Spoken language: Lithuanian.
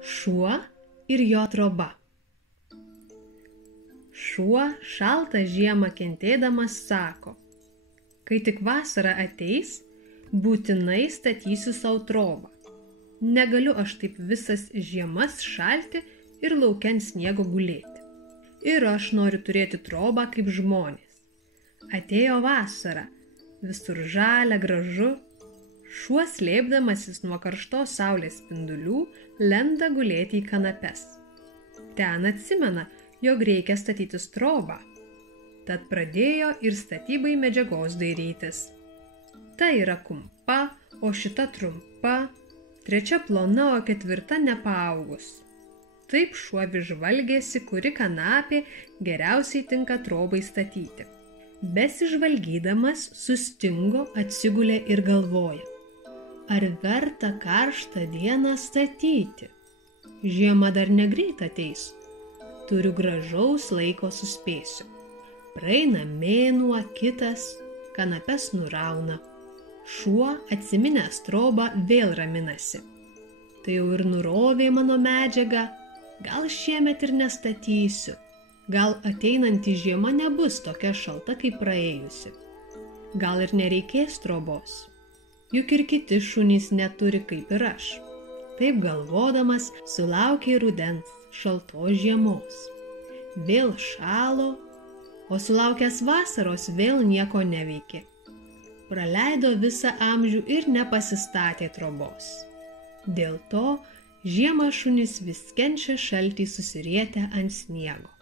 Šuo ir jo troba. Šuo šaltą žiemą kentėdamas sako: kai tik vasara ateis, būtinai statysiu sau trobą. Negaliu aš taip visas žiemas šalti ir lauke ant sniego gulėti. Ir aš noriu turėti trobą kaip žmonės. Atėjo vasara, visur žalia, gražu. Šuo slėpdamasis nuo karštos saulės spindulių lenda gulėti į kanapes. Ten atsimena, jog reikia statytis trobą. Tad pradėjo ir statybai medžiagos dairytis. Ta yra kumpa, o šita trumpa, trečia plona, o ketvirta nepaaugus. Taip šuo vis žvalgėsi, kuri kanapė geriausiai tinka trobai statyti. Besižvalgydamas sustingo, atsigulė ir galvoja: ar verta karštą dieną statyti? Žiema dar negreit ateis. Turiu gražaus laiko suspėsiu. Praeina mėnuo, kitas, kanapes nurauna. Šuo, atsiminęs trobą, vėl raminasi. Tai jau ir nurovė mano medžiagą, gal šiemet ir nestatysiu. Gal ateinanti žiema nebus tokia šalta kaip praėjusi. Gal ir nereikės trobos. Juk ir kiti šunys neturi kaip ir aš. Taip galvodamas sulaukė rudens, šaltos žiemos. Vėl šalo, o sulaukęs vasaros vėl nieko neveikė. Praleido visą amžių ir nepasistatė trobos. Dėl to žiemą šunys vis kenčia šaltį susirietę ant sniego.